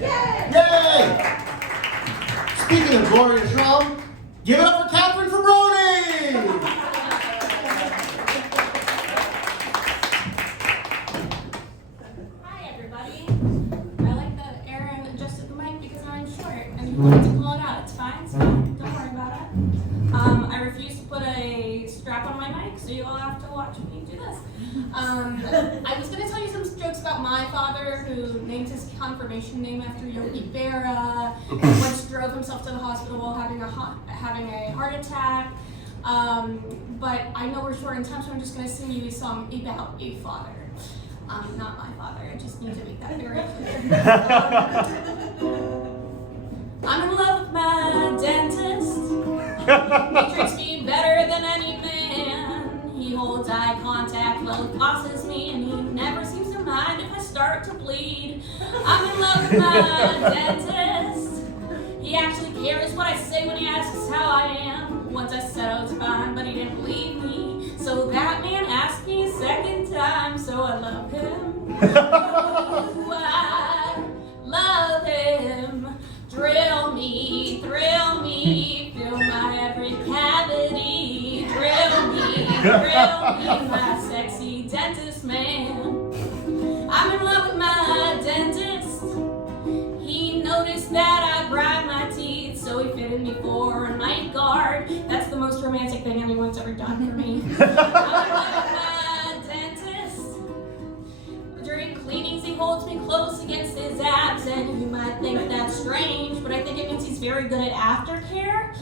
Yay! Yay! Speaking of Gloria Schramm, give it up for Catherine Fabroni! Hi, everybody. I like that Aaron adjusted the mic because I'm short and he wanted to call it out. It's fine, so don't worry about it. I refuse to put a strap on my mic, so you all have to watch me do this. I was going to tell you some jokes about my father, who named his confirmation name after Yogi Berra, and once drove himself to the hospital while having a heart attack. But I know we're short in time, so I'm just going to sing you a song about a father. Not my father. I just need to make that very clear. I'm in love with my dentist. He treats me better than any man. He holds eye contact, well, he passes me, and he never seems to mind if I start to bleed. I'm in love with my dentist. He actually cares what I say when he asks how I am. Once I said I was fine, but he didn't believe me. So that man asked me a second time, so I love him. Ooh, I love him. Drill me, thrill me, fill my every cavity. Drill me, my sexy dentist man. I'm in love with my dentist. He noticed that I grind my teeth, so he fitted me for a night guard. That's the most romantic thing anyone's ever done for me. I'm in love with my dentist. During cleanings, he holds me close against his abs, and you might think that's strange, but I think it means he's very good at aftercare.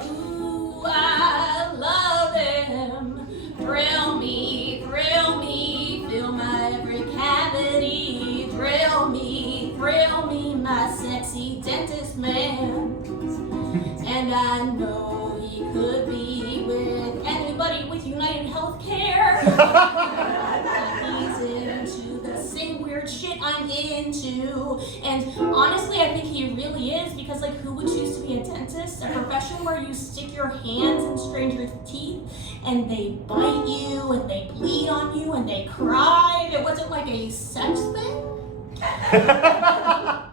So ooh, I love him. Thrill me, fill my every cavity. Thrill me, my sexy dentist man. And I know he could be with anybody with United Healthcare. He's into the same weird shit I'm into. And honestly, I think he really is, because like, who would choose to be a dentist? A profession where you stick your hands in strangers' teeth and they bite you and they bleed on you and they cry. It wasn't like a sex thing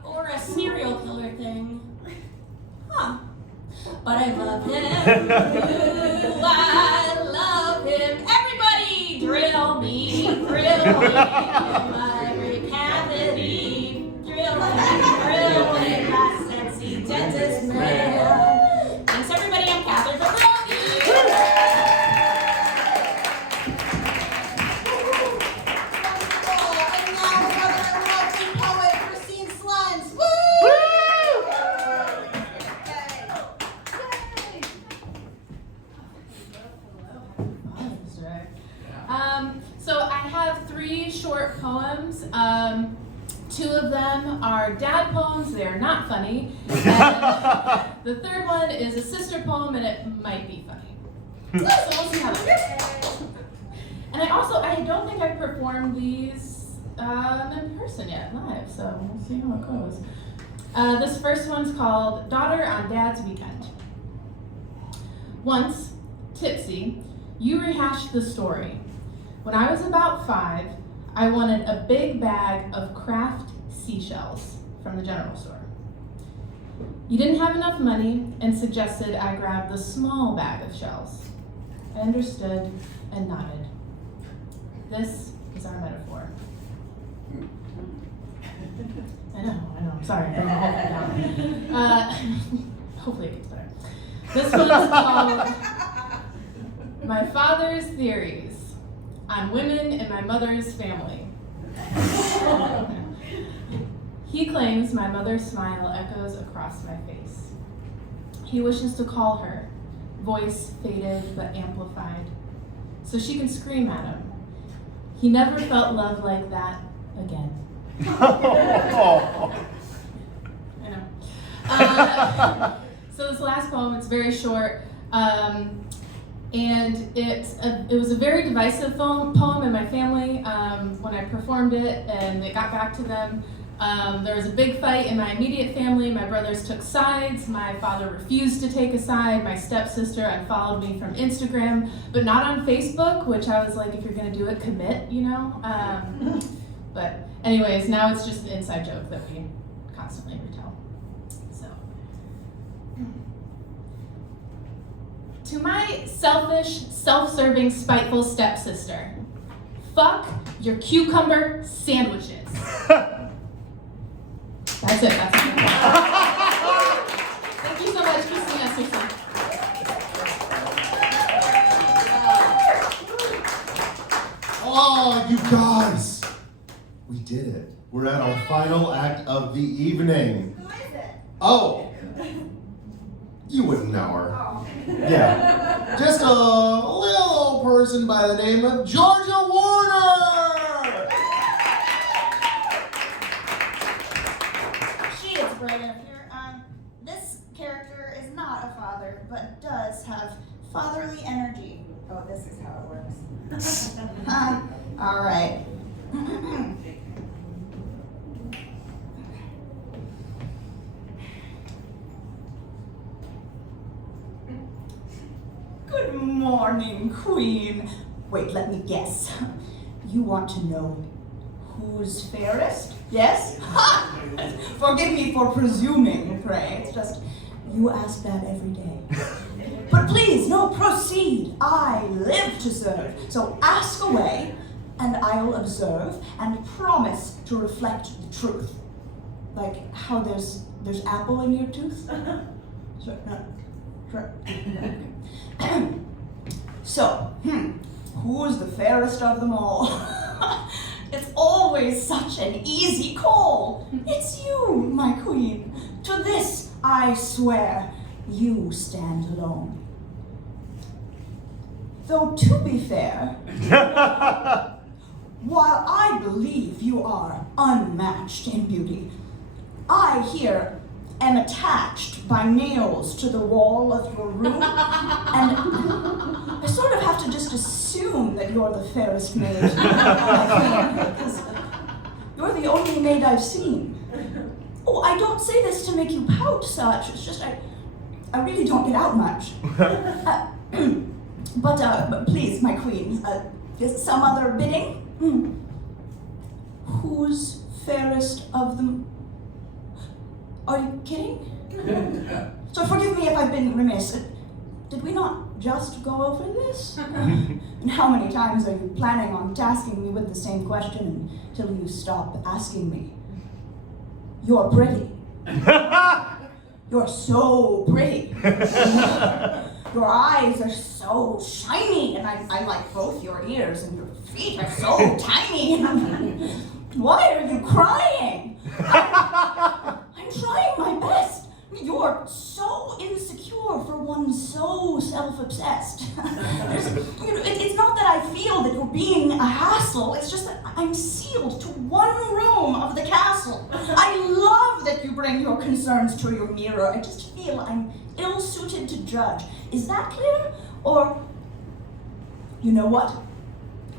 or a serial killer thing. Huh. But I love him. Ooh, I love him. Everybody, drill me, in my every cavity. Drill me, my sexy dentist man. Thanks, everybody. I'm Catherine. And now another lovely poet, Christine Slunts. Woo! So I have 3 short poems. 2 of them are dad poems. They are not funny. And the third one is a sister poem, and it might be funny. So we'll see how it goes. And I don't think I've performed these in person yet, live. So we'll see how it goes. This first one's called Daughter on Dad's Weekend. Once, tipsy, you rehashed the story. When I was about 5, I wanted a big bag of Kraft seashells from the general store. You didn't have enough money and suggested I grab the small bag of shells. I understood and nodded. This is our metaphor. I know, I'm sorry, I'm bringing the whole thing down. Hopefully it gets better. This one's called My Father's Theories on Women in My Mother's Family. He claims my mother's smile echoes across my face. He wishes to call her, voice faded but amplified, so she can scream at him. He never felt love like that again. I know. So this last poem, it's very short, and it was a very divisive poem in my family when I performed it, and it got back to them. There was a big fight in my immediate family. My brothers took sides. My father refused to take a side. My stepsister unfollowed me from Instagram, but not on Facebook, which I was like, if you're gonna do it, commit, you know? But anyways, now it's just an inside joke that we constantly retell. So, to my selfish, self-serving, spiteful stepsister, fuck your cucumber sandwiches. That's it. Thank you so much, Christina Susan. Oh, you guys! We did it. We're at our final act of the evening. Who is it? Oh! You wouldn't know her. Oh. Yeah. Just a little old person by the name of Georgia Warner! She is right up here. This character is not a father, but does have fatherly energy. this is how it works. All right. Good morning, Queen. Wait, let me guess. You want to know who's fairest? Yes? Ha! Forgive me for presuming, pray. It's just, you ask that every day. But please, no, proceed. I live to serve. So ask away, and I'll observe and promise to reflect the truth. Like how there's apple in your tooth? Sure, no, sure. So, who's the fairest of them all? It's always such an easy call. It's you, my queen. To this I swear, you stand alone. Though to be fair, while I believe you are unmatched in beauty, I here am attached by nails to the wall of your room, and I sort of have to just assume that you're the fairest maid, because you're the only maid I've seen. Oh, I don't say this to make you pout such, it's just I really don't get out much. But please, my queen, is some other bidding? Who's fairest of them? Are you kidding? So forgive me if I've been remiss. Did we not just go over this? And how many times are you planning on tasking me with the same question until you stop asking me? You're pretty. You're so pretty. Your eyes are so shiny, and I like both your ears, and your feet are so tiny. Why are you crying? I'm trying my best. You're so insecure for one so self-obsessed. It's not that I feel that you're being a hassle, it's just that I'm sealed to one room of the castle. I love that you bring your concerns to your mirror. I just feel I'm ill-suited to judge. Is that clear? Or, you know what?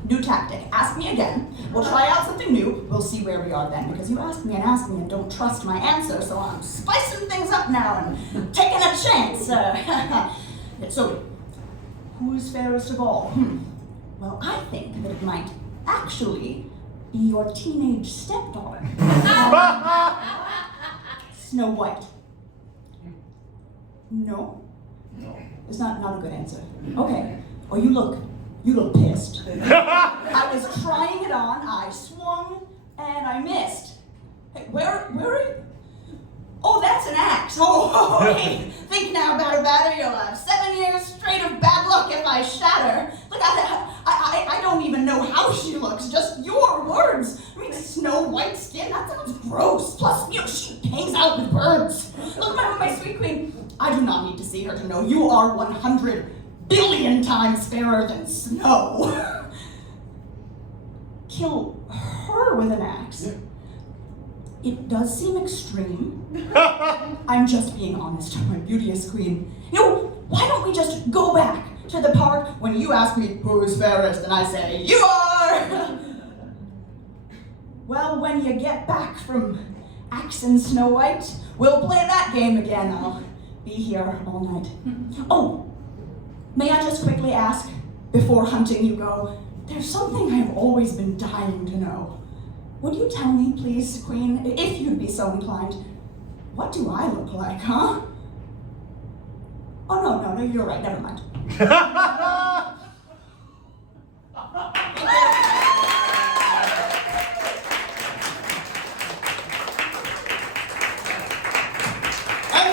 New tactic. Ask me again. We'll try out something new. We'll see where we are then. Because you ask me and don't trust my answer, so I'm spicing things up now and taking a chance. So, who's fairest of all? Well, I think that it might actually be your teenage stepdaughter. Snow White. No? No. It's not a good answer. Okay. Oh, you look pissed. I was trying it on, I swung, and I missed. Hey, where are you? Oh, that's an axe. Oh, hey, think now, batter, you'll have 7 years straight of bad luck if I shatter. Look, I don't even know how she looks, just your words. I mean, snow white skin, that sounds gross. Plus, she hangs out with birds. Look, my sweet queen, I do not need to see her to know you are 100 billion times fairer than snow. Kill her with an axe. It does seem extreme. I'm just being honest, my beauteous queen. Why don't we just go back to the park when you ask me who is fairest and I say, you are! Well, when you get back from Axe and Snow White, we'll play that game again. I'll be here all night. Oh, may I just quickly ask, before hunting you go, there's something I've always been dying to know. Would you tell me, please, Queen, if you'd be so inclined, what do I look like, huh? Oh, no, you're right, never mind. And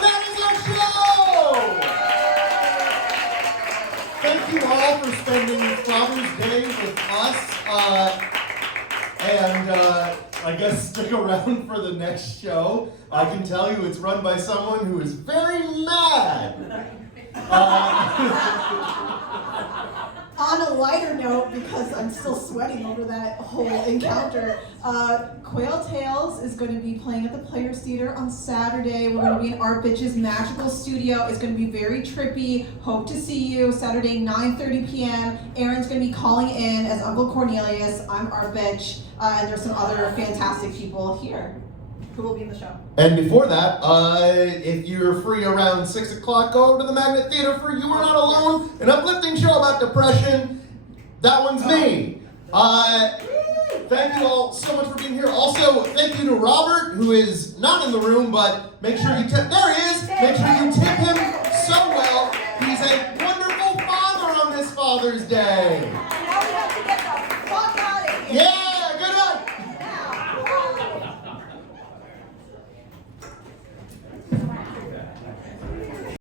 that is our show! Thank you all for spending Father's Day with us. And I guess stick around for the next show. I can tell you it's run by someone who is very mad. on a lighter note, because I'm still sweating over that whole encounter, Quail Tales is going to be playing at the Players Theater on Saturday. We're going to be in Art Bitch's Magical Studio. It's going to be very trippy. Hope to see you Saturday, 9:30 p.m. Aaron's going to be calling in as Uncle Cornelius. I'm Art Bitch, and there's some other fantastic people here who will be in the show. And before that, if you're free around 6 o'clock, go to the Magnet Theater for You Are Not Alone, an uplifting show about depression. That one's me. Thank you all so much for being here. Also, thank you to Robert, who is not in the room, but make sure you tip. There he is. Make sure you tip him so well. He's a wonderful father on this Father's Day.